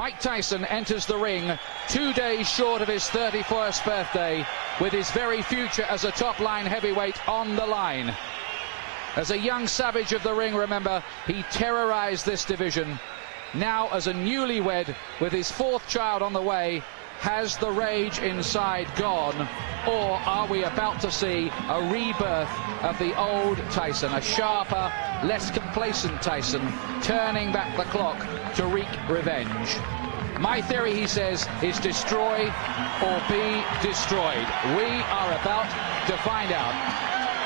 Mike Tyson enters the ring 2 days short of his 31st birthday, with his very future as a top-line heavyweight on the line. As a young savage of the ring, remember, he terrorized this division. Now, as a newlywed with his fourth child on the way, has the rage inside gone, or are we about to see a rebirth of the old Tyson, a sharper, less complacent Tyson, turning back the clock to wreak revenge? My theory, he says, is destroy or be destroyed. We are about to find out.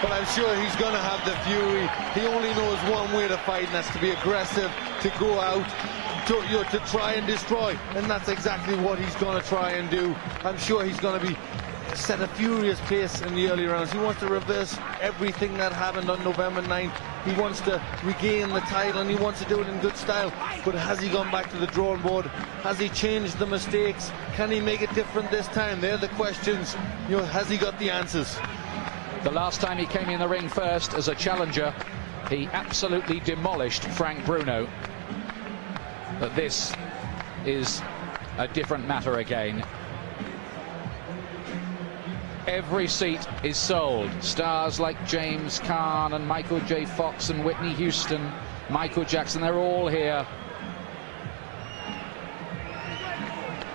But I'm sure he's going to have the fury. He only knows one way to fight, and that's to be aggressive, to go out, to try and destroy. And that's exactly what he's going to try and do. I'm sure he's going to set a furious pace in the early rounds. He wants to reverse everything that happened on November 9th. He wants to regain the title, and he wants to do it in good style. But has he gone back to the drawing board? Has he changed the mistakes? Can he make it different this time? They're the questions. You know, has he got the answers? The last time he came in the ring first as a challenger, he absolutely demolished Frank Bruno. But this is a different matter again. Every seat is sold. Stars like James Caan and Michael J. Fox and Whitney Houston, Michael Jackson, they're all here.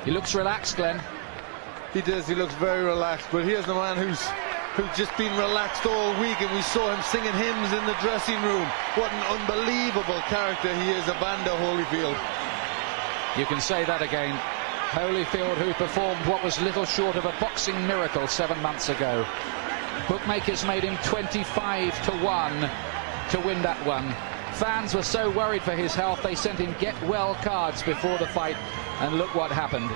He looks relaxed, Glenn. He does, he looks very relaxed, but here's the man who's just been relaxed all week, and we saw him singing hymns in the dressing room. What an unbelievable character he is, Evander Holyfield. You can say that again. Holyfield, who performed what was little short of a boxing miracle 7 months ago. Bookmakers made him 25-1 to win that one. Fans were so worried for his health, they sent him get-well cards before the fight, and look what happened.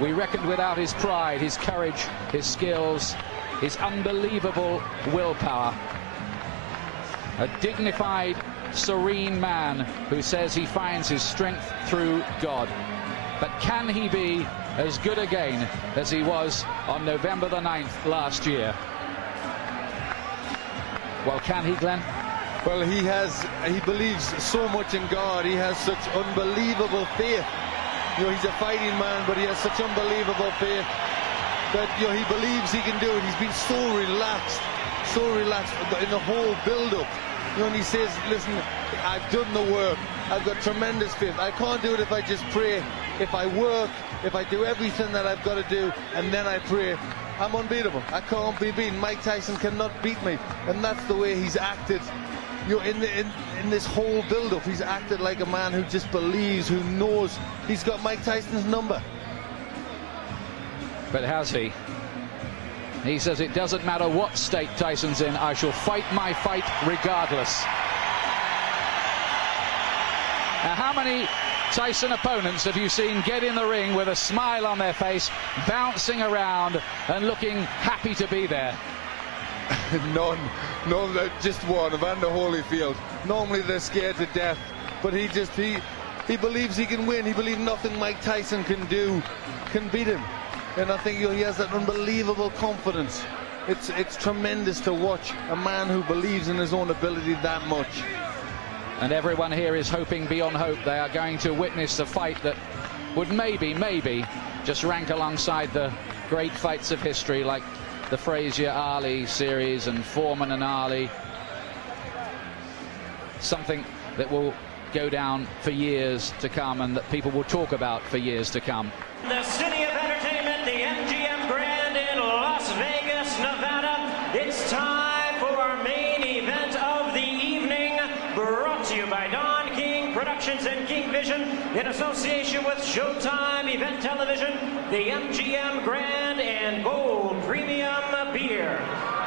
We reckoned without his pride, his courage, his skills, his unbelievable willpower. A dignified, serene man who says he finds his strength through God. But can he be as good again as he was on November the 9th last year? Well, can he, Glenn? Well, he believes so much in God. He has such unbelievable faith. You know, he's a fighting man, but he has such unbelievable faith that, you know, he believes he can do it. He's been so relaxed in the whole build-up. You know, and he says, listen, I've done the work. I've got tremendous faith. I can't do it if I just pray. If I work, if I do everything that I've got to do, and then I pray, I'm unbeatable. I can't be beaten. Mike Tyson cannot beat me. And that's the way he's acted. You know, in this whole build-up, he's acted like a man who just believes, who knows he's got Mike Tyson's number. But has he? He says it doesn't matter what state Tyson's in, I shall fight my fight regardless. Now, how many Tyson opponents have you seen get in the ring with a smile on their face, bouncing around and looking happy to be there? None, just one, Evander Holyfield. Normally they're scared to death, but he believes he can win. He believes nothing Mike Tyson can do can beat him. And I think he has that unbelievable confidence. It's tremendous to watch a man who believes in his own ability that much. And everyone here is hoping beyond hope. They are going to witness a fight that would maybe just rank alongside the great fights of history, like the Frazier-Ali series and Foreman and Ali. Something that will go down for years to come, and that people will talk about for years to come. The city of entertainment, the MGM Grand in Las Vegas, Nevada. It's time for our main event of the evening, brought to you by Don King Productions and King Vision in association with Showtime Event Television, the MGM Grand and Gold Premium Beer.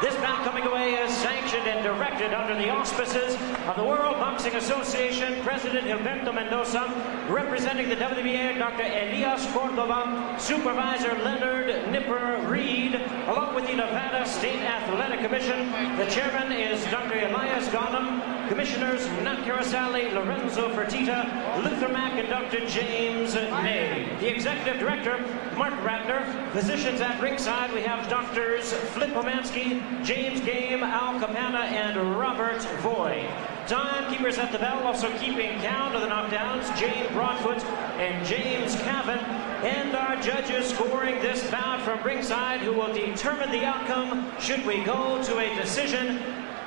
This bout coming away is sanctioned and directed under the auspices of the World Boxing Association, President Gilberto Mendoza, representing the WBA, Dr. Elias Cordova, Supervisor Leonard Nipper Reed, along with the Nevada State Athletic Commission. The chairman is Dr. Elias Ghanem, Commissioners Nat Carasali, Lorenzo Fertitta, Luther Mack, and Dr. James Ney. The Executive Director, Mark Ratner. Physicians at ringside, we have Doctors Flip Pomansky, James Game, Al Capana, and Robert Voy. Timekeepers at the bell, also keeping count of the knockdowns, Jane Broadfoot and James Cavan. And our judges scoring this bout from ringside, who will determine the outcome should we go to a decision: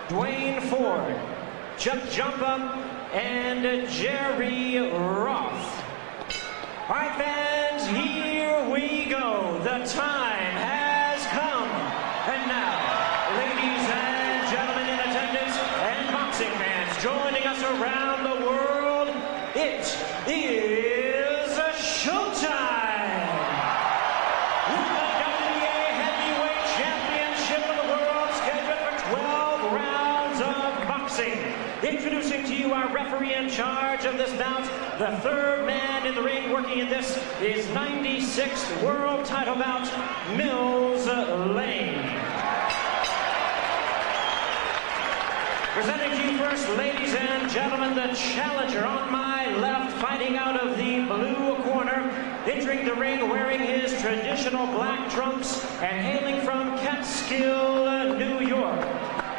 Dwayne Ford, Chuck Jumpa, and Jerry Roth. All right, fans, here we go. The time has come. And now, ladies and gentlemen in attendance and boxing fans joining us around the world, it is showtime! With the WBA Heavyweight Championship of the world scheduled for 12 rounds of boxing. Introducing to you our referee in charge of this bout, the third man in the ring working in this is 96th world title bout, Mills Lane. Presenting to you first, ladies and gentlemen, the challenger on my left, fighting out of the blue corner, entering the ring wearing his traditional black trunks and hailing from Catskill, New York.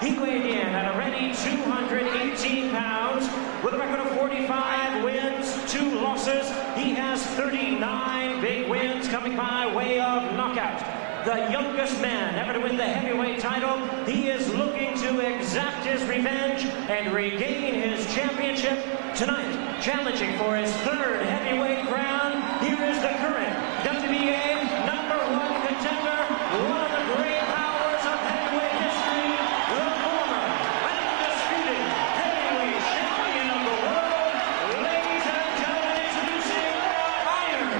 He weighed in at a ready 218 pounds with a record of 45 wins, 2 losses. He has 39 big wins coming by way of knockout. The youngest man ever to win the heavyweight title. He is looking to exact his revenge and regain his championship tonight. Challenging for his third heavyweight crown, here is the current WBA #1 contender, one of the great powers of heavyweight history, the former undisputed heavyweight champion of the world. Ladies and gentlemen, introducing Iron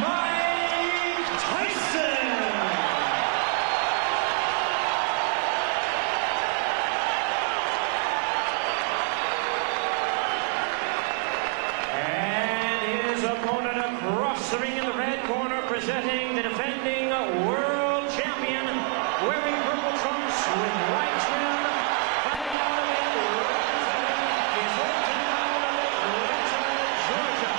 Mike Tyson. Opponent across the ring in the red corner, presenting the defending world champion, wearing purple trunks with white trim, fighting out of his hometown of Atlanta, Georgia.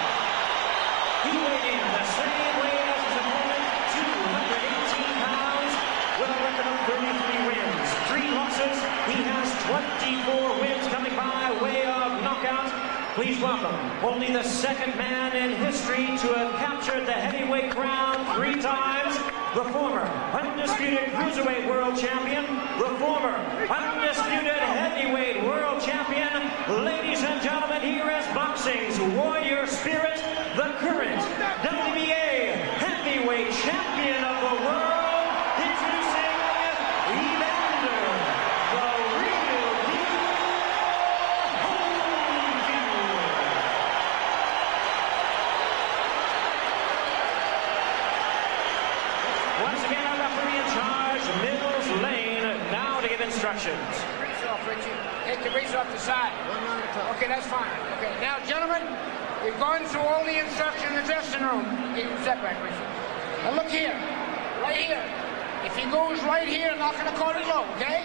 He weighed in the same weight as his opponent, 218 pounds, with a record of 33 wins, 3 losses. He has 24 wins coming by way of knockout. Please welcome only the second man in history to have captured the heavyweight crown 3 times, the former undisputed cruiserweight world champion, the former undisputed heavyweight world champion. Ladies and gentlemen, here is boxing's warrior spirit, the current WBA heavyweight champion of the world, introducing Evander, the real deal, Holyfield. Once again, our referee in charge, Mills Lane, now to give instructions. Grease off, Richie. Take the grease off the side. Okay, that's fine. Okay, now, gentlemen, we've gone through all the instructions in the dressing room. Okay, step back, Richie. Now, look here. Right here. If he goes right here, I'm not going to call it low, okay?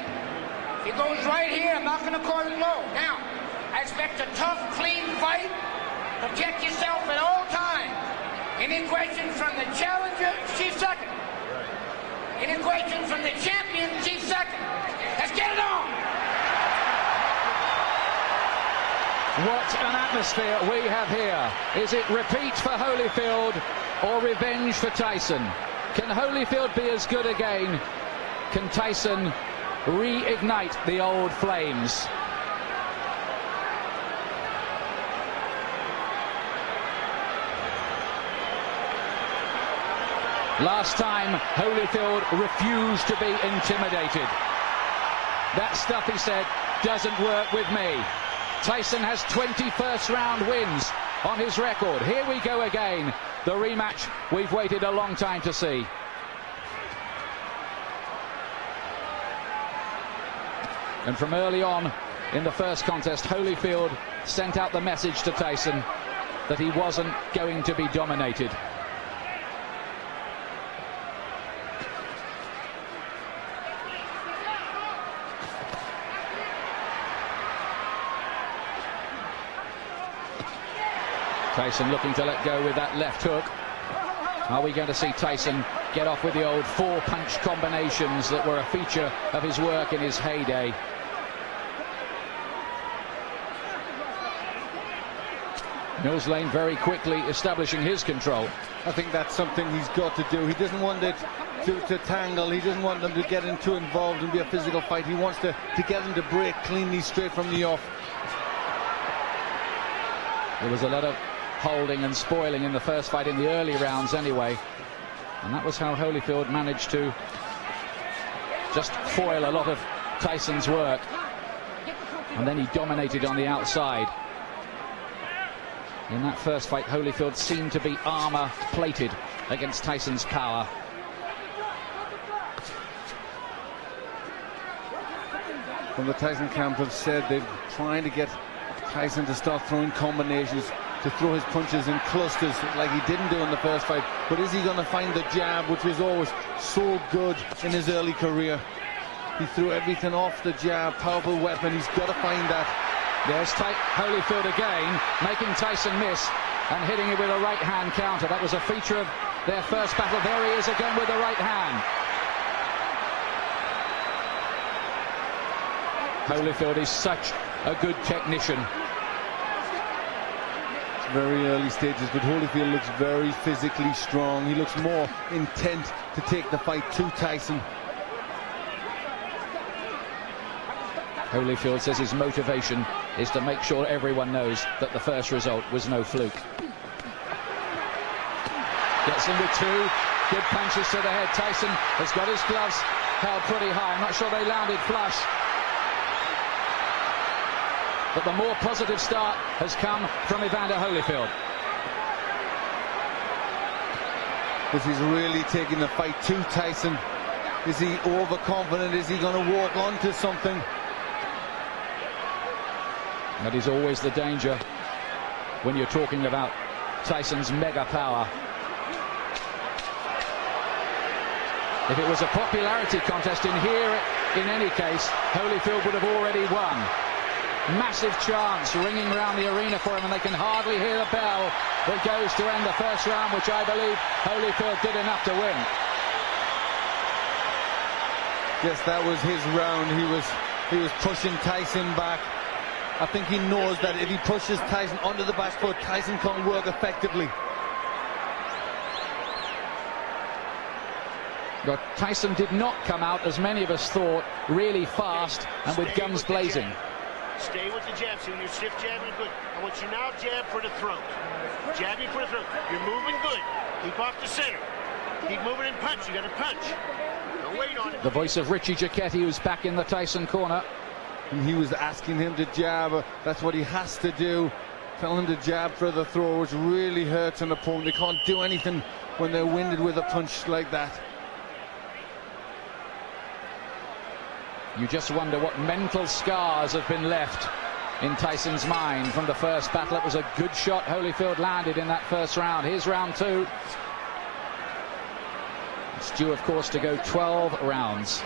If he goes right here, I'm not going to call it low. Now, I expect a tough, clean fight. Protect yourself at all times. Any questions from the challenger, chief second. Any questions from the champion, chief second. Let's get it on. What an atmosphere we have here. Is it repeat for Holyfield or revenge for Tyson? Can Holyfield be as good again? Can Tyson reignite the old flames? Last time, Holyfield refused to be intimidated. That stuff, he said, doesn't work with me. Tyson has 20 first-round wins on his record. Here we go again. The rematch we've waited a long time to see. And from early on in the first contest, Holyfield sent out the message to Tyson that he wasn't going to be dominated. Tyson looking to let go with that left hook. Are we going to see Tyson get off with the old 4-punch combinations that were a feature of his work in his heyday? Mills Lane very quickly establishing his control. I think that's something he's got to do. He doesn't want it to tangle. He doesn't want them to get too involved and be a physical fight. He wants to get them to break cleanly straight from the off. There was a lot of holding and spoiling in the first fight in the early rounds anyway. And that was how Holyfield managed to just foil a lot of Tyson's work. And then he dominated on the outside. In that first fight, Holyfield seemed to be armor-plated against Tyson's power. From the Tyson camp have said they're trying to get Tyson to start throwing combinations, to throw his punches in clusters like he didn't do in the first fight. But is he going to find the jab, which was always so good in his early career? He threw everything off the jab, powerful weapon. He's got to find that. There's Holyfield again, making Tyson miss and hitting it with a right hand counter. That was a feature of their first battle. There he is again with the right hand. Holyfield is such a good technician. It's very early stages, but Holyfield looks very physically strong. He looks more intent to take the fight to Tyson. Holyfield says his motivation is to make sure everyone knows that the first result was no fluke. Gets him with two good punches to the head. Tyson has got his gloves held pretty high. I'm not sure they landed flush. But the more positive start has come from Evander Holyfield. This is really taking the fight to Tyson. Is he overconfident? Is he going to walk onto something? That is always the danger when you're talking about Tyson's mega power. If it was a popularity contest in here, in any case, Holyfield would have already won. Massive chants ringing around the arena for him, and they can hardly hear the bell that goes to end the first round, which I believe Holyfield did enough to win. Yes, that was his round. He was pushing Tyson back. I think he knows that if he pushes Tyson onto the back foot, Tyson can't work effectively. But Tyson did not come out, as many of us thought, really fast and with guns blazing. Stay with the jab. See when you're stiff jabbing good. I want you now jab for the throat. Jabbing for the throat. You're moving good. Keep off the center. Keep moving and punch. You got to punch. Don't wait on it. The voice of Richie Giacchetti, who's back in the Tyson corner. And he was asking him to jab. That's what he has to do. Tell him to jab for the throw, which really hurts an opponent. They can't do anything when they're winded with a punch like that. You just wonder what mental scars have been left in Tyson's mind from the first battle. It was a good shot Holyfield landed in that first round. Here's round two. It's due, of course, to go 12 rounds.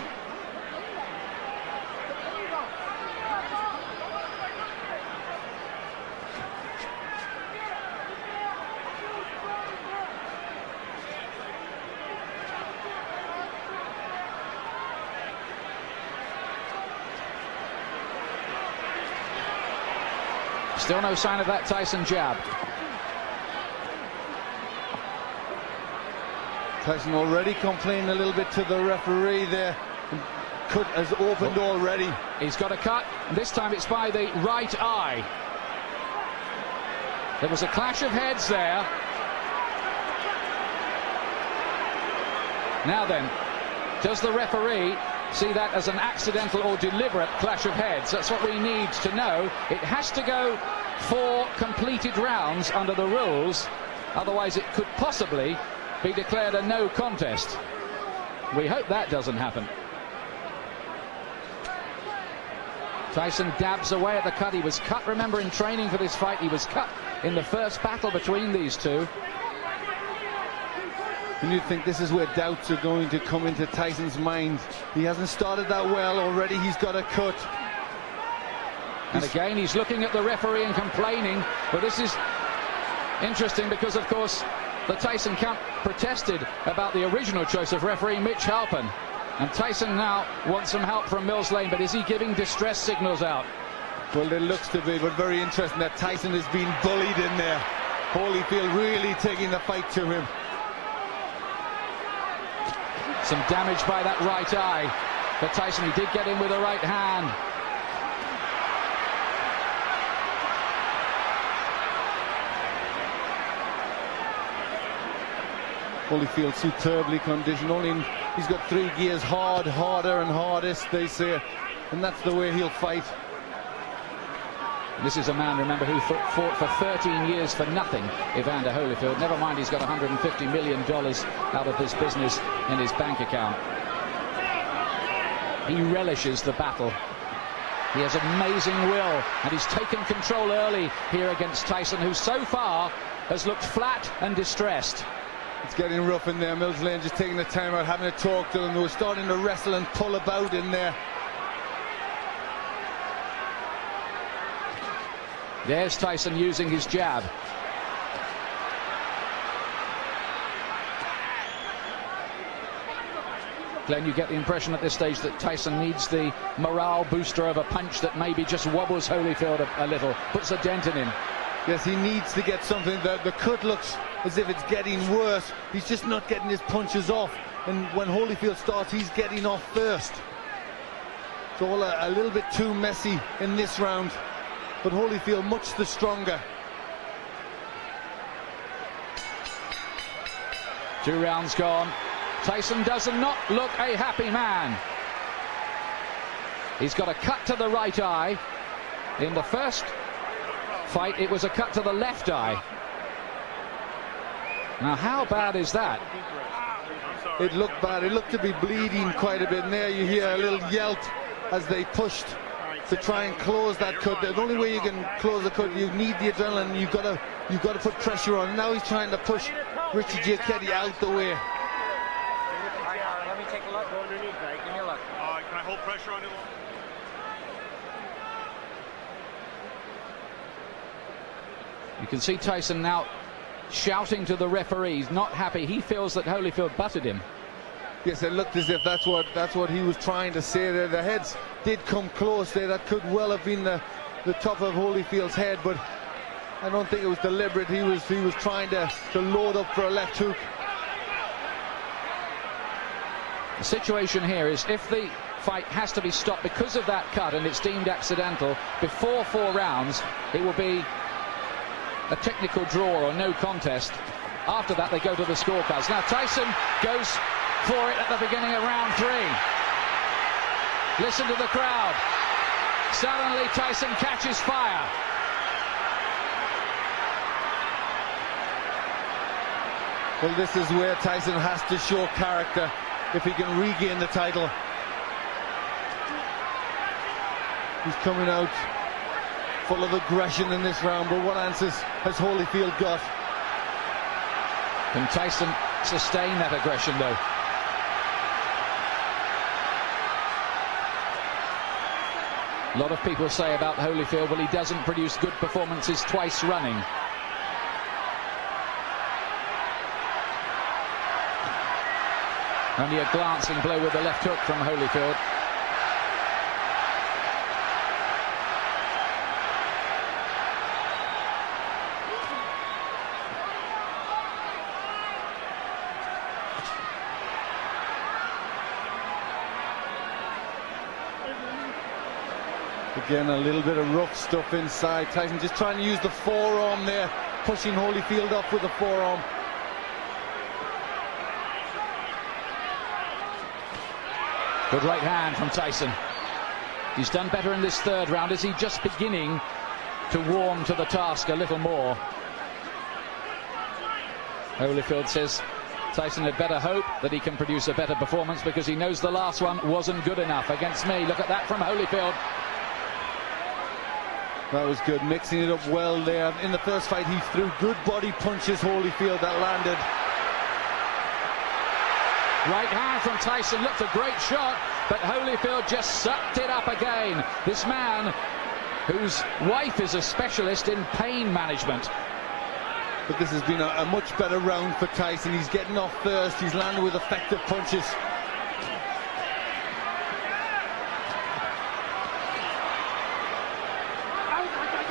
Still no sign of that Tyson jab. Tyson already complaining a little bit to the referee there. Cut has opened already. He's got a cut, and this time it's by the right eye. There was a clash of heads there. Now then, does the referee see that as an accidental or deliberate clash of heads? That's what we need to know. It has to go 4 completed rounds under the rules, otherwise it could possibly be declared a no contest. We hope that doesn't happen. Tyson dabs away at the cut. He was cut, remember, in training for this fight. He was cut in the first battle between these two. And you think this is where doubts are going to come into Tyson's mind. He hasn't started that well already. He's got a cut. And again, he's looking at the referee and complaining. But this is interesting because, of course, the Tyson camp protested about the original choice of referee Mitch Halpin. And Tyson now wants some help from Mills Lane. But is he giving distress signals out? Well, it looks to be, but very interesting that Tyson is being bullied in there. Holyfield really taking the fight to him. Some damage by that right eye. But Tyson, he did get in with a right hand. Holyfield superbly conditioned. He's got 3 gears, hard, harder and hardest, they say. And that's the way he'll fight. This is a man, remember, who fought for 13 years for nothing, Evander Holyfield. Never mind, he's got $150 million out of this business in his bank account. He relishes the battle. He has amazing will, and he's taken control early here against Tyson, who so far has looked flat and distressed. It's getting rough in there. Mills Lane just taking the time out, having a talk to them. They were starting to wrestle and pull about in there. There's Tyson using his jab. Glenn, you get the impression at this stage that Tyson needs the morale booster of a punch that maybe just wobbles Holyfield a little, puts a dent in him. Yes, he needs to get something. The cut looks as if it's getting worse. He's just not getting his punches off. And when Holyfield starts, he's getting off first. It's all a little bit too messy in this round. But Holyfield much the stronger. 2 rounds gone. Tyson does not look a happy man. He's got a cut to the right eye. In the first fight, it was a cut to the left eye. Now, how bad is that? It looked bad. It looked to be bleeding quite a bit. And there you hear a little yelp as they pushed to try and close that cut. The only way you can close the cut, you need the adrenaline. You've got to put pressure on. Now he's trying to push Richie Giacchetti out the way. Let me take a look. Go underneath, right? Give me a look. Can I hold pressure on him? You can see Tyson now shouting to the referees, not happy. He feels that Holyfield butted him. Yes, it looked as if that's what he was trying to say there. The heads did come close there. That could well have been the top of Holyfield's head, but I don't think it was deliberate. He was trying to load up for a left hook. The situation here is if the fight has to be stopped because of that cut and it's deemed accidental before 4 rounds, it will be a technical draw or no contest. After that, they go to the scorecards. Now Tyson goes for it at the beginning of round 3. Listen to the crowd. Suddenly Tyson catches fire. Well, this is where Tyson has to show character if he can regain the title. He's coming out full of aggression in this round, but what answers has Holyfield got? Can Tyson sustain that aggression, though? A lot of people say about Holyfield, well, he doesn't produce good performances twice running. Only a glancing blow with the left hook from Holyfield. Again, a little bit of rough stuff inside. Tyson just trying to use the forearm there, pushing Holyfield up with the forearm. Good right hand from Tyson. He's done better in this 3rd round. Is he just beginning to warm to the task a little more? Holyfield says Tyson had better hope that he can produce a better performance because he knows the last one wasn't good enough against me. Look at that from Holyfield. That was good, mixing it up well there. In the first fight, he threw good body punches, Holyfield, that landed. Right hand from Tyson, looked a great shot, but Holyfield just sucked it up again. This man, whose wife is a specialist in pain management. But this has been a much better round for Tyson. He's getting off first, he's landed with effective punches.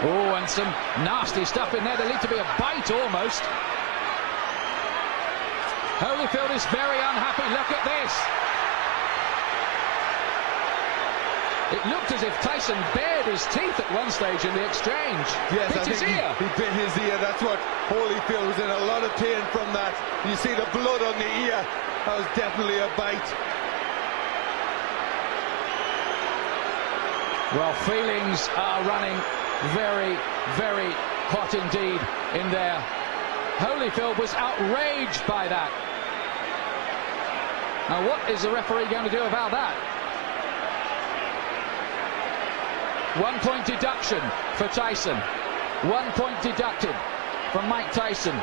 Oh, and some nasty stuff in there. There needs to be a bite almost. Holyfield is very unhappy. Look at this. It looked as if Tyson bared his teeth at one stage in the exchange. Yes, Bit I his think ear. he bit his ear. That's what Holyfield was in a lot of pain from that. You see the blood on the ear. That was definitely a bite. Well, feelings are running very, very hot indeed in there. Holyfield was outraged by that. Now, what is the referee going to do about that? 1 point deduction for Tyson. 1 point deducted from Mike Tyson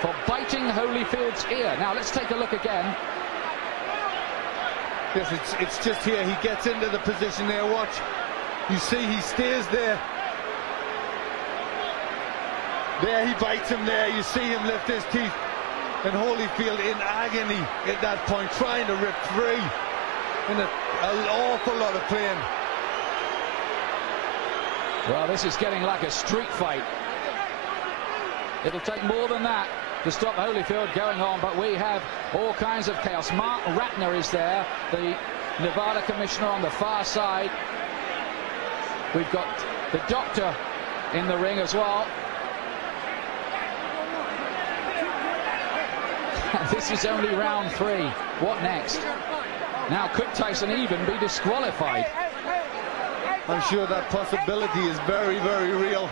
for biting Holyfield's ear. Now, let's take a look again. Yes, it's just here. He gets into the position there. Watch. You see he stays there. There he bites him there. You see him lift his teeth. And Holyfield in agony at that point, trying to rip free. In an awful lot of pain. Well, this is getting like a street fight. It'll take more than that to stop Holyfield going on, but we have all kinds of chaos. Mark Ratner is there, the Nevada commissioner on the far side. We've got the doctor in the ring as well. This is only round 3. What next? Now, could Tyson even be disqualified? I'm sure that possibility is very, very real.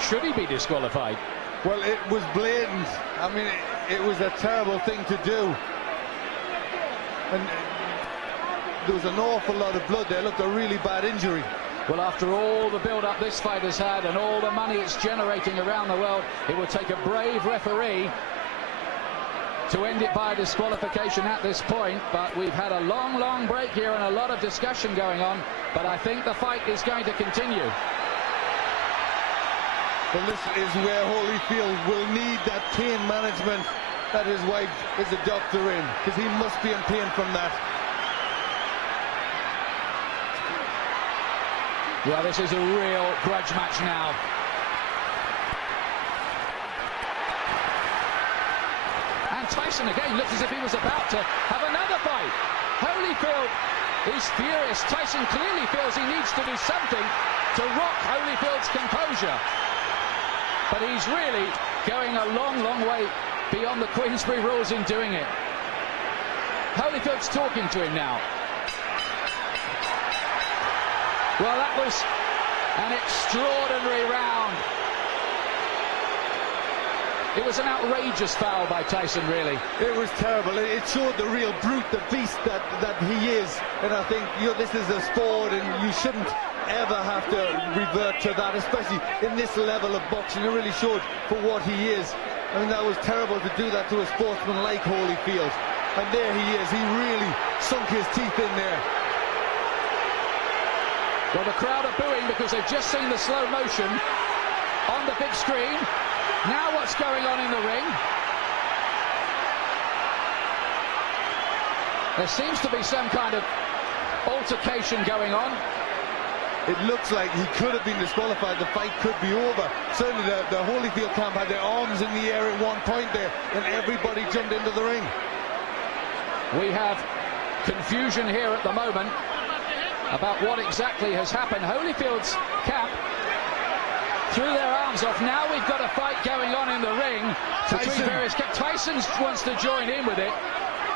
Should he be disqualified? Well, it was blatant. I mean, it was a terrible thing to do. And there was an awful lot of blood there. Looked a really bad injury. Well, after all the build-up this fight has had and all the money it's generating around the world, it would take a brave referee to end it by disqualification at this point. But we've had a long, long break here and a lot of discussion going on. But I think the fight is going to continue. Well, this is where Holyfield will need that pain management that his wife is a doctor in, because he must be in pain from that. Well, this is a real grudge match now. And Tyson again looks as if he was about to have another fight. Holyfield is furious. Tyson clearly feels he needs to do something to rock Holyfield's composure. But he's really going a long, long way beyond the Queensberry rules in doing it. Holyfield's talking to him now. Well, that was an extraordinary round. It was an outrageous foul by Tyson, really. It was terrible. It showed the real brute, the beast that he is. And I think, you know, this is a sport and you shouldn't ever have to revert to that, especially in this level of boxing. It really showed for what he is. I mean, that was terrible to do that to a sportsman like Holyfield. And there he is. He really sunk his teeth in there. Well, the crowd are booing because they've just seen the slow motion on the big screen. Now what's going on in the ring? There seems to be some kind of altercation going on. It looks like he could have been disqualified. The fight could be over. Certainly the Holyfield camp had their arms in the air at one point there, and everybody jumped into the ring. We have confusion here at the moment about what exactly has happened. Holyfield's camp threw their arms off. Now we've got a fight going on in the ring between various camps. Tyson wants to join in with it.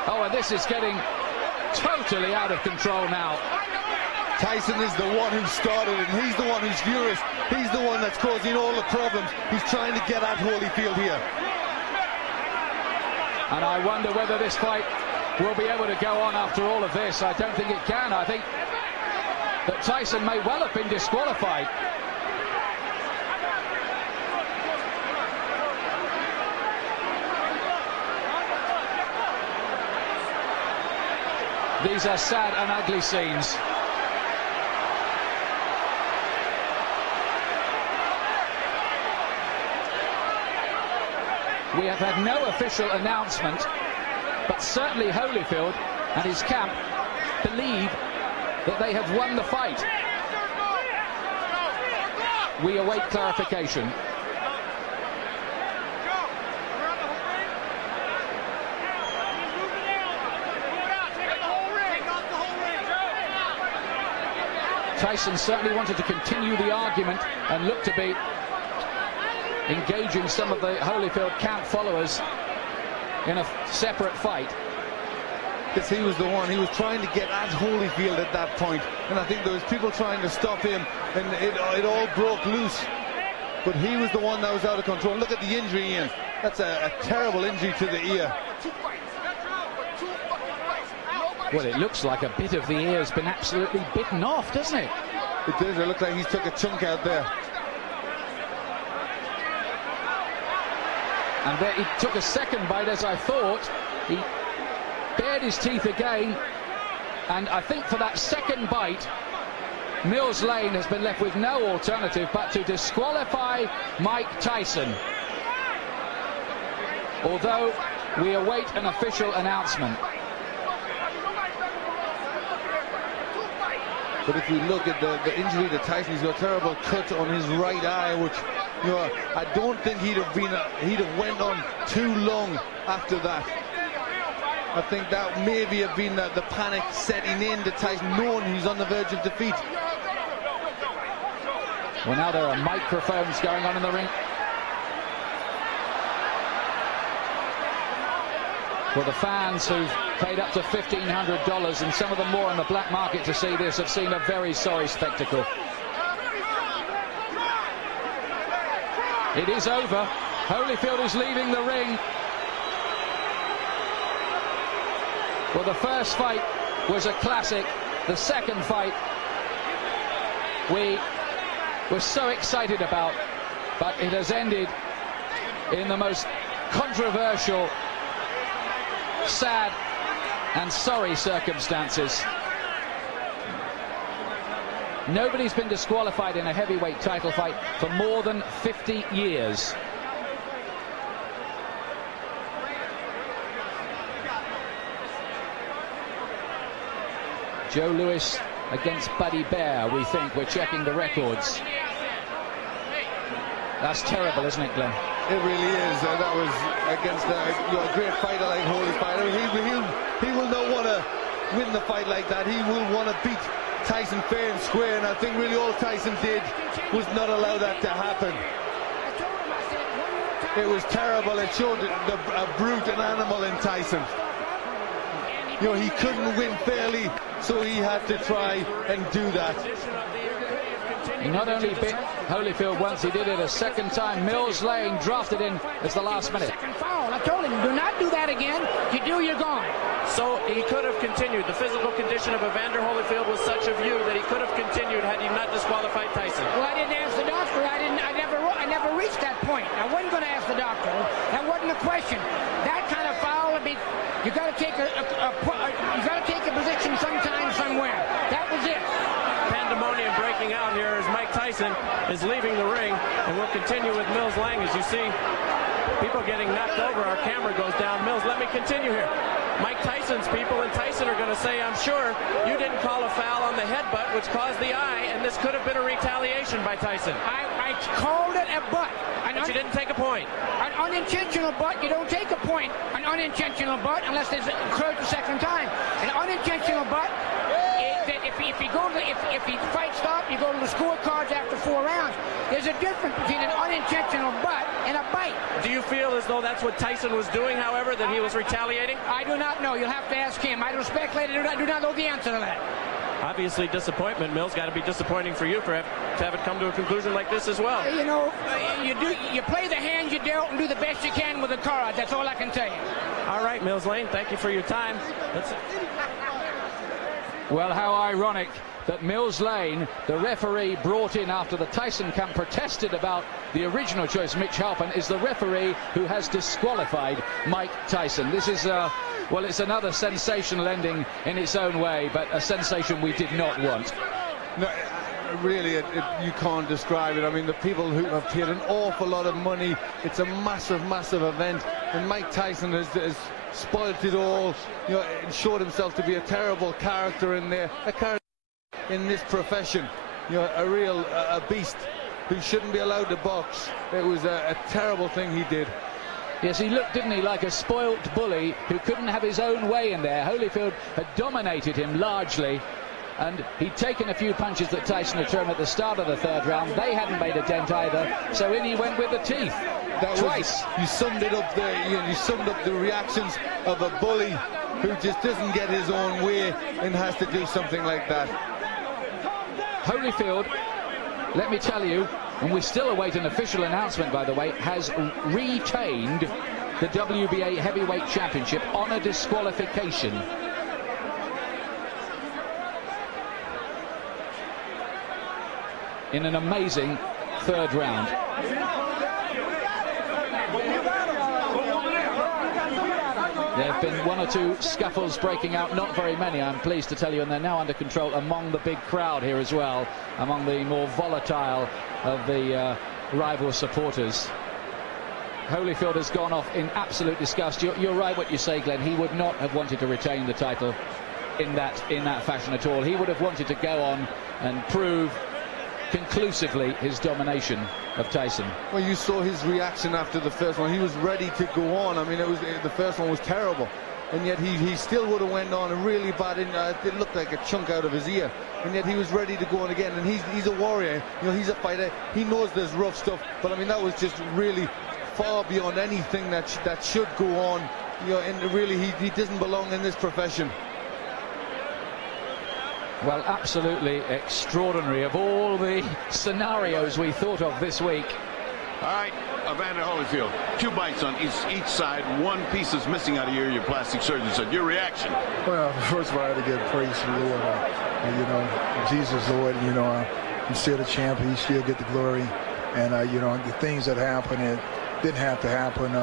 Oh, and this is getting totally out of control now. Tyson is the one who started it, and he's the one who's furious. He's the one that's causing all the problems. He's trying to get at Holyfield here. And I wonder whether this fight will be able to go on after all of this. I don't think it can. I think that Tyson may well have been disqualified. These are sad and ugly scenes. We have had no official announcement, but certainly Holyfield and his camp believe that they have won the fight. we await clarification. Tyson certainly wanted to continue the argument and looked to be engaging some of the Holyfield camp followers in a separate fight. Because he was the one, he was trying to get at Holyfield at that point, and I think there was people trying to stop him, and it all broke loose. But he was the one that was out of control. Look at the injury, Ian. That's a terrible injury to the ear. Well, it looks like a bit of the ear's been absolutely bitten off, doesn't it? It does. It looks like he's took a chunk out there. And there he took a second bite, as I thought. He bared his teeth again, and I think for that second bite, Mills Lane has been left with no alternative but to disqualify Mike Tyson. Although we await an official announcement. But if you look at the injury to Tyson, he's got a terrible cut on his right eye, which, you know, I don't think he'd have went on too long after that. I think that maybe have been the panic setting in to Tyson, knowing he's on the verge of defeat. Well, now there are microphones going on in the ring. For the fans who've paid up to $1,500 and some of them more on the black market to see this have seen a very sorry spectacle. It is over. Holyfield is leaving the ring. Well, the first fight was a classic. The second fight we were so excited about, but it has ended in the most controversial, sad and sorry circumstances. Nobody's been disqualified in a heavyweight title fight for more than 50 years. Joe Louis against Buddy Bear, we think. We're checking the records. That's terrible, isn't it, Glenn? It really is. That was against a great fighter like Holyfield. He will not want to win the fight like that. He will want to beat Tyson fair and square, and I think really all Tyson did was not allow that to happen. It was terrible. It showed a brute, an animal in Tyson. You know, he couldn't win fairly, so he had to try and do that. He not only bit Holyfield once, he did it a second time. Mills Lane drafted in as the last minute. Second foul. I told him, do not do that again. You do, you're gone. So he could have continued. The physical condition of Evander Holyfield was such a view that he could have continued had he not disqualified Tyson. Well, I didn't ask the doctor. I never reached that point. I wasn't going to ask the doctor. That wasn't a question. That kind of foul would be. You got to take a position sometime somewhere. That was it. Pandemonium breaking out here as Mike Tyson is leaving the ring, and we'll continue with Mills Lang. As you see people getting knocked over, our camera goes down. Mills, let me continue here. Mike Tyson's people and Tyson are going to say, I'm sure you didn't call a foul on the headbutt, which caused the eye, and this could have been a retaliation by Tyson. I called it a butt. But you didn't take a point. An unintentional butt, you don't take a point. An unintentional butt, unless it's occurred the second time. An unintentional butt, if he fight stop, you go to the scorecards after 4 rounds. There's a difference between an unintentional butt and a bite. Do you feel as though that's what Tyson was doing, however, that he was retaliating? I do not know. You'll have to ask him. I don't speculate. I do not know the answer to that. Obviously, disappointment, Mills. Got to be disappointing for you to have it come to a conclusion like this as well. You know, you play the hand you dealt and do the best you can with the card. That's all I can tell you. All right, Mills Lane, thank you for your time. Well, how ironic that Mills Lane, the referee brought in after the Tyson camp protested about the original choice, Mitch Halpin, is the referee who has disqualified Mike Tyson. This is, well, it's another sensational ending in its own way, but a sensation we did not want. No, really, you can't describe it. I mean, the people who have paid an awful lot of money, it's a massive, massive event, and Mike Tyson has spoilt it all, you know, and showed himself to be a terrible character in there, a character in this profession, you know, a real beast. who shouldn't be allowed to box. It was a terrible thing he did. Yes, he looked, didn't he, like a spoilt bully who couldn't have his own way in there. Holyfield had dominated him largely, and he'd taken a few punches that Tyson had thrown at the start of the third round. They hadn't made a dent either, so in he went with the teeth. Twice. You summed it up there, Ian. You summed up the reactions of a bully who just doesn't get his own way and has to do something like that. Holyfield, let me tell you, and we still await an official announcement, by the way, has retained the WBA Heavyweight Championship on a disqualification. In an amazing third round. There have been one or two scuffles breaking out, not very many, I'm pleased to tell you, and they're now under control among the big crowd here as well, among the more volatile of the rival supporters. Holyfield has gone off in absolute disgust. You're right what you say, Glenn. He would not have wanted to retain the title in that fashion at all. He would have wanted to go on and prove conclusively his domination of Tyson. Well, you saw his reaction after the first one. He was ready to go on. I mean, the first one was terrible, and yet he still would have went on, and really bad. It looked like a chunk out of his ear, and yet he was ready to go on again. And he's a warrior. You know, he's a fighter. He knows there's rough stuff, but I mean, that was just really far beyond anything that should go on. You know, and really, he doesn't belong in this profession. Well, absolutely extraordinary. Of all the scenarios we thought of this week. All right, Evander Holyfield, 2 bites on each side. 1 piece is missing out of your plastic surgeon said. Your reaction? Well, first of all, I had to give praise to the Lord. You know, Jesus, Lord, you know, he's still the champ. He still get the glory. And, you know, the things that happened, it didn't have to happen.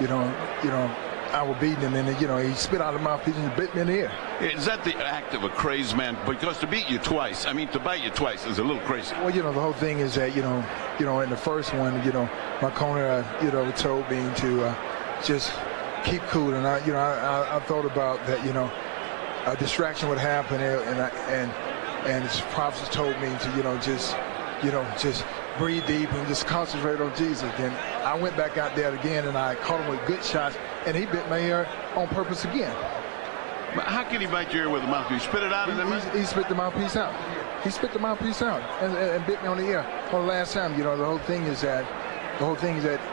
You know, I was beating him, and you know, he spit out of my mouthpiece and bit me in the ear. Is that the act of a crazed man? Because to beat you twice, I mean, to bite you twice is a little crazy. Well, you know, the whole thing is that, you know, in the first one, you know, my corner, you know, told me to just keep cool, and I thought about that, you know, a distraction would happen, and his prophets told me to, just breathe deep and just concentrate on Jesus. Then I went back out there again, and I caught him with good shots, and he bit my ear on purpose again. But how can he bite your ear with a mouthpiece? Spit it out? He spit the mouthpiece out. He spit the mouthpiece out and bit me on the ear. Well, the last time, you know, the whole thing is that,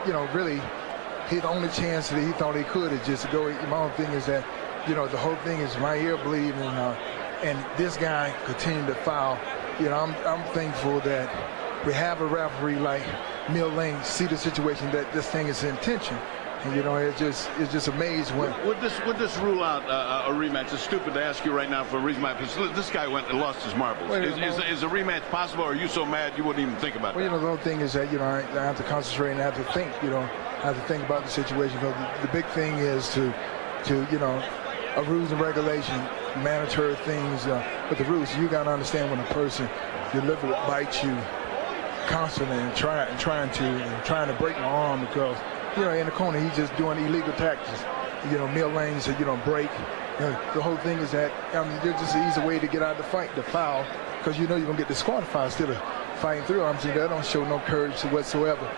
you know, really, the only chance that he thought he could is just to go. My whole thing is that, you know, the whole thing is my ear bleeding, and this guy continued to foul. You know, I'm thankful that we have a referee like Mill Lane see the situation that this thing is intention. And, you know, it's just amazing when. Would this rule out a rematch? It's stupid to ask you right now for a rematch. This guy went and lost his marbles. Is a rematch possible, or are you so mad you wouldn't even think about it? Well, you know, the whole thing is that, you know, I have to concentrate and I have to think, you know, I have to think about the situation. Because the big thing is to you know, a rules and regulation, mandatory things. But the rules, you got to understand when a person deliberately bites you constantly and trying to break my arm, because, you know, in the corner he's just doing illegal tactics. You know, Mill Lane said, you don't break. You know, the whole thing is that, I mean, there's just an easy way to get out of the fight, the foul, because you know you're gonna get disqualified instead of fighting through. I'm saying that don't show no courage whatsoever.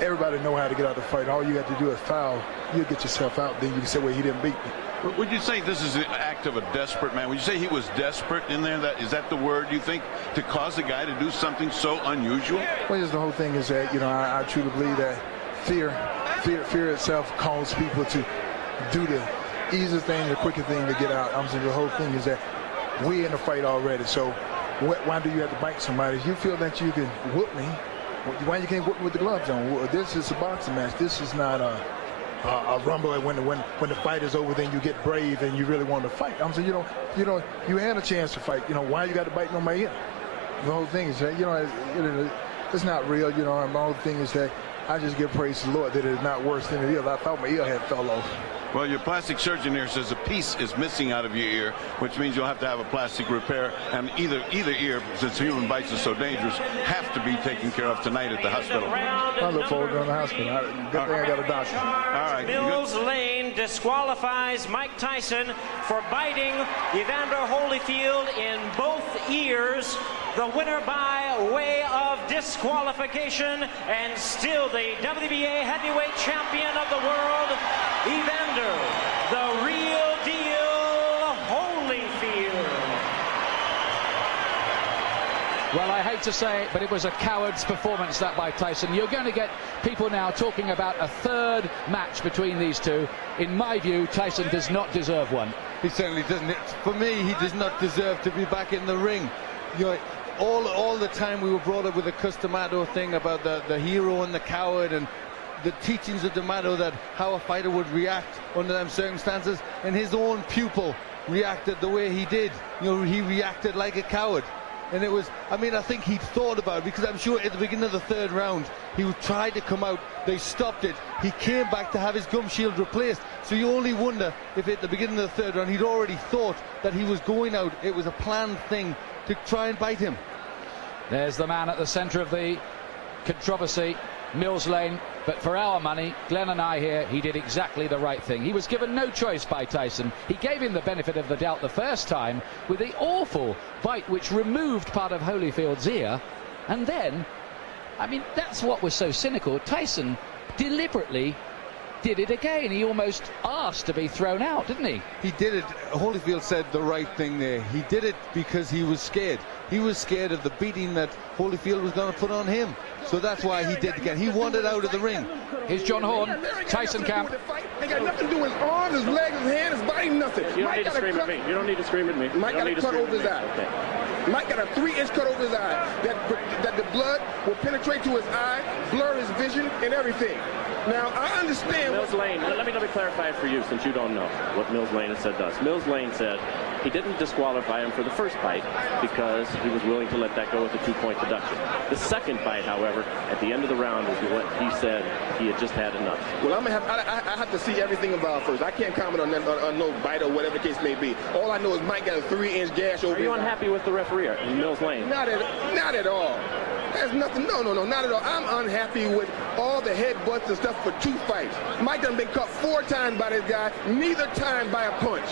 Everybody know how to get out of the fight. All you have to do is foul. You'll get yourself out. Then you can say, well, he didn't beat me. Would you say this is an act of a desperate man? Would you say he was desperate in there? Is that the word you think, to cause a guy to do something so unusual? Well, just the whole thing is that, you know, I truly believe that fear itself calls people to do the easiest thing, the quicker thing to get out. I'm saying the whole thing is that we're in the fight already. So why do you have to bite somebody? If you feel that you can whoop me, why you can't whoop me with the gloves on? This is a boxing match. This is not a rumble. When the fight is over, then you get brave and you really want to fight. I'm saying, you had a chance to fight. You know, why you got to bite on my ear? The whole thing is that, you know, it's not real. You know, and the whole thing is that I just give praise to the Lord that it's not worse than it is. I thought my ear had fell off. Well, your plastic surgeon here says a piece is missing out of your ear, which means you'll have to have a plastic repair, and either ear, since human bites are so dangerous, have to be taken care of tonight at the hospital. I look forward to going to the hospital. Good thing I got a doctor. All right. Mills Lane disqualifies Mike Tyson for biting Evander Holyfield in both ears. The winner by way of disqualification, and still the WBA heavyweight champion of the world, Evander, the real deal, Holyfield. Well, I hate to say it, but it was a coward's performance, that by Tyson. You're going to get people now talking about a third match between these two. In my view, Tyson does not deserve one. He certainly doesn't. For me, he does not deserve to be back in the ring. You know, all the time we were brought up with the Customato thing about the hero and the coward, and the teachings of D'Amato that how a fighter would react under them circumstances, and his own pupil reacted the way he did. You know, he reacted like a coward. And it was, I mean, I think he'd thought about it, because I'm sure at the beginning of the third round he tried to come out, they stopped it, he came back to have his gum shield replaced. So you only wonder if at the beginning of the third round he'd already thought that he was going out. It was a planned thing to try and bite him. There's the man at the centre of the controversy, Mills Lane. But for our money, Glenn and I here, he did exactly the right thing. He was given no choice by Tyson. He gave him the benefit of the doubt the first time with the awful bite which removed part of Holyfield's ear. And then, I mean, that's what was so cynical. Tyson deliberately did it again. He almost asked to be thrown out, didn't he? He did it. Holyfield said the right thing there. He did it because he was scared. He was scared of the beating that Holyfield was going to put on him. So that's why he did it again. He wanted out of the ring. Here's John Horn, Tyson camp. Ain't got nothing to do with his arms, his legs, his hand, his body, nothing. You don't need to scream at me. You don't need to scream at me. Mike got a cut over his eye. Okay. Mike got a 3-inch cut over his eye. That the blood will penetrate to his eye, blur his vision, and everything. Now, I understand. Mills Lane, let me clarify it for you, since you don't know what Mills Lane has said to us. Mills Lane said he didn't disqualify him for the first bite because he was willing to let that go with a 2-point deduction. The second bite, however, at the end of the round is what he said he had just had enough. Well, I have to see everything involved first. I can't comment on no bite or whatever the case may be. All I know is Mike got a 3-inch gash over his eye. Are you unhappy with the referee, Mills Lane? Not at all. There's nothing, no, not at all. I'm unhappy with all the headbutts and stuff for 2 fights. Mike done been cut 4 times by this guy, neither time by a punch.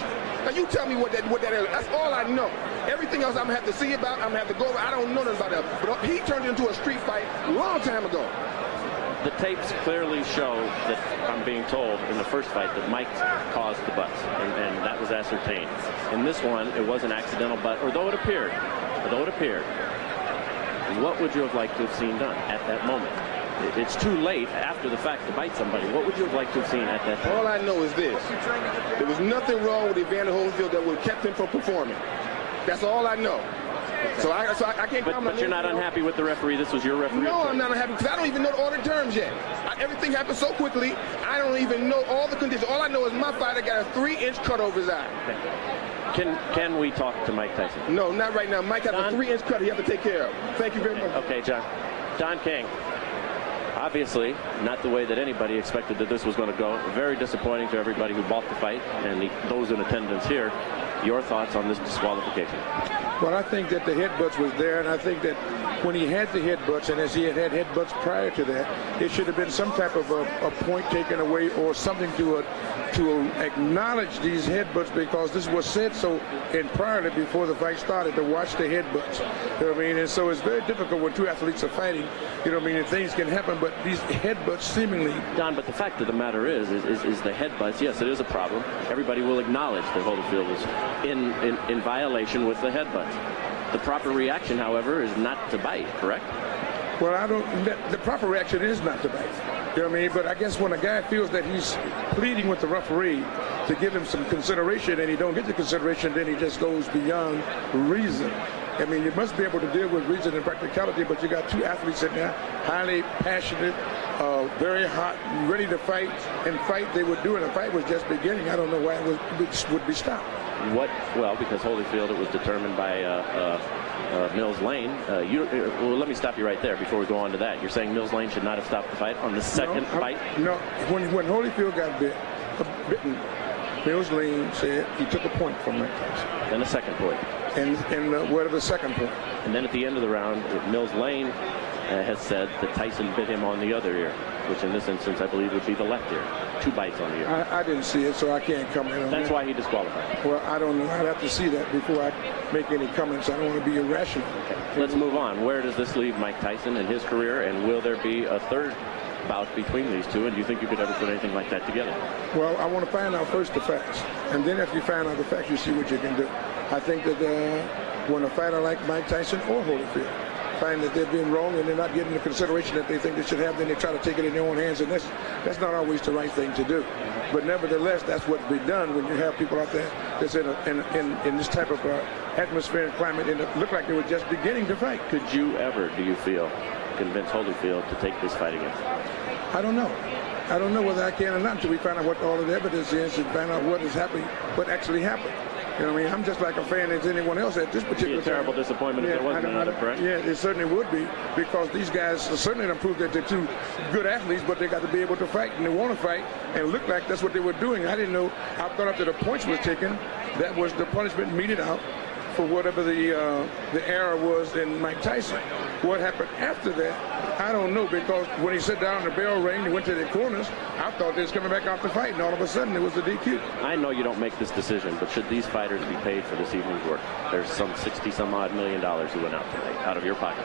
Now you tell me what that is. That's all I know. Everything else I'm gonna have to see about, I'm gonna have to go over. I don't know nothing about that. But he turned into a street fight a long time ago. The tapes clearly show that, I'm being told, in the first fight that Mike caused the butts, and that was ascertained. In this one, it was an accidental butt, although it appeared. What would you have liked to have seen done at that moment? It's too late after the fact to bite somebody. What would you have liked to have seen at that time? All I know is this. There was nothing wrong with Evander Holyfield that would have kept him from performing. That's all I know. So I can't comment. But you're not unhappy with the referee? This was your referee? No, I'm not unhappy because I don't even know the order terms yet. Everything happened so quickly, I don't even know all the conditions. All I know is my fighter got a 3-inch cut over his eye. Okay. Can we talk to Mike Tyson? No, not right now. Mike has a 3-inch cut he has to take care of. Thank you very much. Okay, John. Don King. Obviously, not the way that anybody expected that this was going to go. Very disappointing to everybody who bought the fight and those in attendance here. Your thoughts on this disqualification? Well, I think that the headbutts was there, and I think that when he had the headbutts, and as he had headbutts prior to that, it should have been some type of a point taken away or something to acknowledge these headbutts, because this was said so in prior to before the fight started, to watch the headbutts. You know what I mean? And so it's very difficult when 2 athletes are fighting. You know what I mean? And things can happen, but these headbutts seemingly. Don, but the fact of the matter is the headbutts. Yes, it is a problem. Everybody will acknowledge that Holyfield was in violation with the headbutts. The proper reaction, however, is not to bite, correct? Well, the proper reaction is not to bite. You know what I mean? But I guess when a guy feels that he's pleading with the referee to give him some consideration and he don't get the consideration, then he just goes beyond reason. I mean, you must be able to deal with reason and practicality, but you got 2 athletes in there, highly passionate, very hot, ready to fight, and fight they would do, and the fight was just beginning. I don't know why it would be stopped. Well, because Holyfield, it was determined by Mills Lane. Well, let me stop you right there before we go on to that. You're saying Mills Lane should not have stopped the fight on the second fight? No, when Holyfield got bitten, Mills Lane said he took a point from Mike Tyson. Then a second point. And what of the second point? And then at the end of the round, Mills Lane has said that Tyson bit him on the other ear, which in this instance I believe would be the left ear. 2 bites on the ear. I didn't see it, so I can't comment on that. That's why he disqualified. Well, I don't know. I'd have to see that before I make any comments. I don't want to be irrational. Okay. Let's move on. Where does this leave Mike Tyson in his career, and will there be a third bout between these two, and do you think you could ever put anything like that together? Well, I want to find out first the facts, and then if you find out the facts, you see what you can do. I think that when a fighter like Mike Tyson or Holyfield find that they're being wrong and they're not getting the consideration that they think they should have, then they try to take it in their own hands, and that's not always the right thing to do. But nevertheless, that's what's been done when you have people out there that's in this type of atmosphere and climate, and it looked like they were just beginning to fight. Could you ever, do you feel, convince Holyfield to take this fight against him? I don't know. I don't know whether I can or not until we find out what all of the evidence is and find out what is happening, what actually happened. You know what I mean? I'm just like a fan as anyone else at this particular time. Terrible disappointment if there wasn't another, correct? Yeah, it certainly would be, because these guys certainly don't prove that they're two good athletes, but they got to be able to fight, and they want to fight, and it looked like that's what they were doing. I didn't know. I thought after the points were taken, that was the punishment meted out for whatever the error was in Mike Tyson. What happened after that, I don't know, because when he sat down, the bell rang, he went to the corners, I thought they was coming back out to fight, and all of a sudden it was a DQ. I know you don't make this decision, but should these fighters be paid for this evening's work? There's some $60-some-odd million who went out tonight, out of your pocket.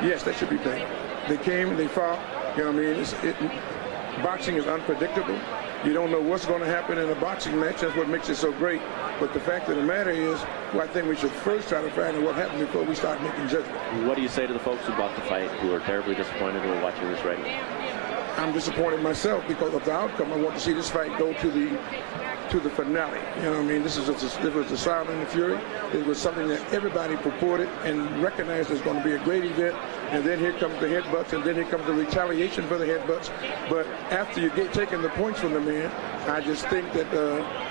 Yes, they should be paid. They came, they fought, you know what I mean? Boxing is unpredictable. You don't know what's going to happen in a boxing match. That's what makes it so great. But the fact of the matter is, well, I think we should first try to find out what happened before we start making judgment. What do you say to the folks who bought the fight, who are terribly disappointed, who are watching this right now? I'm disappointed myself because of the outcome. I want to see this fight go to the finale. You know what I mean? This was the Silent and the Fury. It was something that everybody purported and recognized as going to be a great event. And then here comes the headbutts, and then here comes the retaliation for the headbutts. But after you get taking the points from the man, I just think that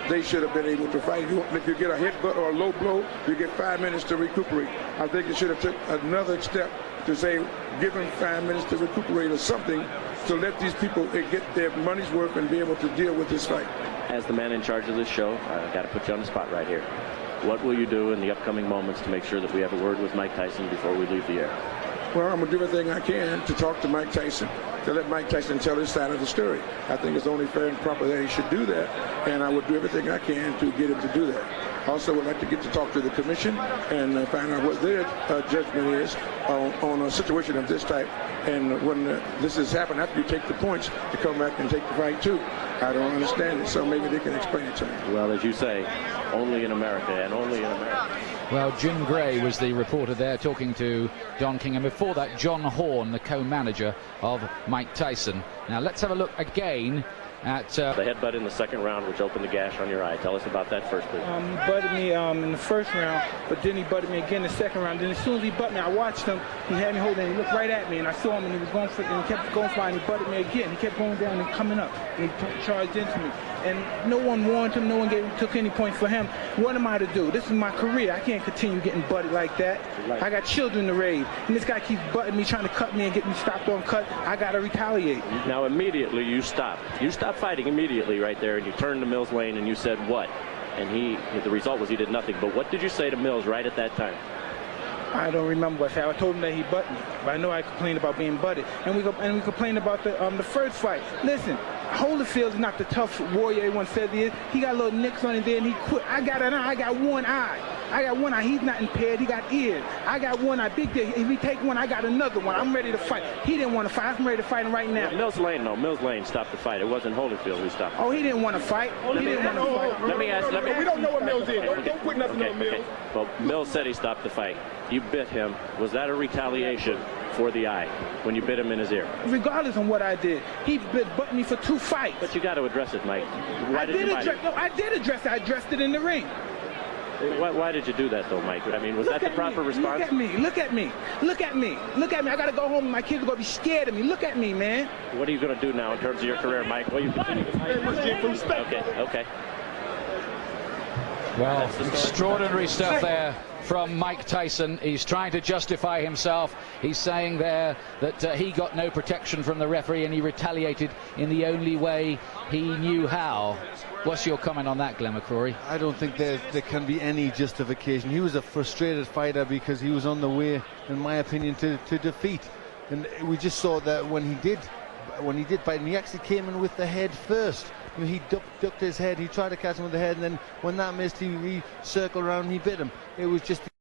they should have been able to fight. If you get a headbutt or a low blow, you get 5 minutes to recuperate. I think it should have took another step to say, give them 5 minutes to recuperate or something, to let these people get their money's worth and be able to deal with this fight. As the man in charge of this show, I've got to put you on the spot right here. What will you do in the upcoming moments to make sure that we have a word with Mike Tyson before we leave the air? Well, I'm going to do everything I can to talk to Mike Tyson, to let Mike Tyson tell his side of the story. I think it's only fair and proper that he should do that, and I would do everything I can to get him to do that. Also, would like to get to talk to the commission and find out what their judgment is on a situation of this type. And when this has happened, after you take the points, to come back and take the fight too. I don't understand it, so maybe they can explain it to me. Well, as you say, only in America, and only in America. Well, Jim Gray was the reporter there talking to Don King, and before that, John Horn, the co-manager of Mike Tyson. Now, let's have a look again at the headbutt in the second round, which opened the gash on your eye. Tell us about that first, please. He butted me in the first round, but then he butted me again in the second round. Then as soon as he butted me, I watched him. He had me holding, and he looked right at me, and I saw him, and he was going for, and he kept going for it, and he butted me again. He kept going down and coming up, and he charged into me. And no one warned him. No one took any points for him. What am I to do? This is my career. I can't continue getting butted like that. Right. I got children to raise, and this guy keeps butting me, trying to cut me and get me stopped on cut. I got to retaliate. Now, immediately you stopped. You stopped fighting immediately right there, and you turned to Mills Lane, and you said what? And the result was he did nothing. But what did you say to Mills right at that time? I don't remember what I said. I told him that he butted me, but I know I complained about being butted. And we complained about the first fight. Listen, Holyfield is not the tough warrior everyone says he is. He got little nicks on his there, and he quit. I got an eye. I got one eye. I got one eye. He's not impaired. He got ears. I got one eye. Big day. If he take one, I got another one. I'm ready to fight. He didn't want to fight. I'm ready to fight him right now. Mills Lane, no. Mills Lane stopped the fight. It wasn't Holyfield who stopped. Oh, he didn't want to fight. He didn't want to fight. Let me ask. We don't know what Mills did. Don't put nothing on Mills. Well, Mills said he stopped the fight. You bit him. Was that a retaliation for the eye when you bit him in his ear? Regardless of what I did, he butted me for 2 fights. But you got to address it, Mike. I did address it. I addressed it in the ring. Why did you do that, though, Mike? I mean, was that the proper response? Look at me. Look at me. Look at me. Look at me. I got to go home and my kids are going to be scared of me. Look at me, man. What are you going to do now in terms of your career, Mike? Well, you continue. Okay. Well, extraordinary stuff there from Mike Tyson. He's trying to justify himself. He's saying there that he got no protection from the referee and he retaliated in the only way he knew how. What's your comment on that, Glenn McCrory? I don't think there can be any justification. He was a frustrated fighter because he was on the way, in my opinion, to defeat. And we just saw that when he did when he did bite him, he actually came in with the head first. You know, he ducked his head, he tried to catch him with the head, and then when that missed, he circled around and he bit him. It was just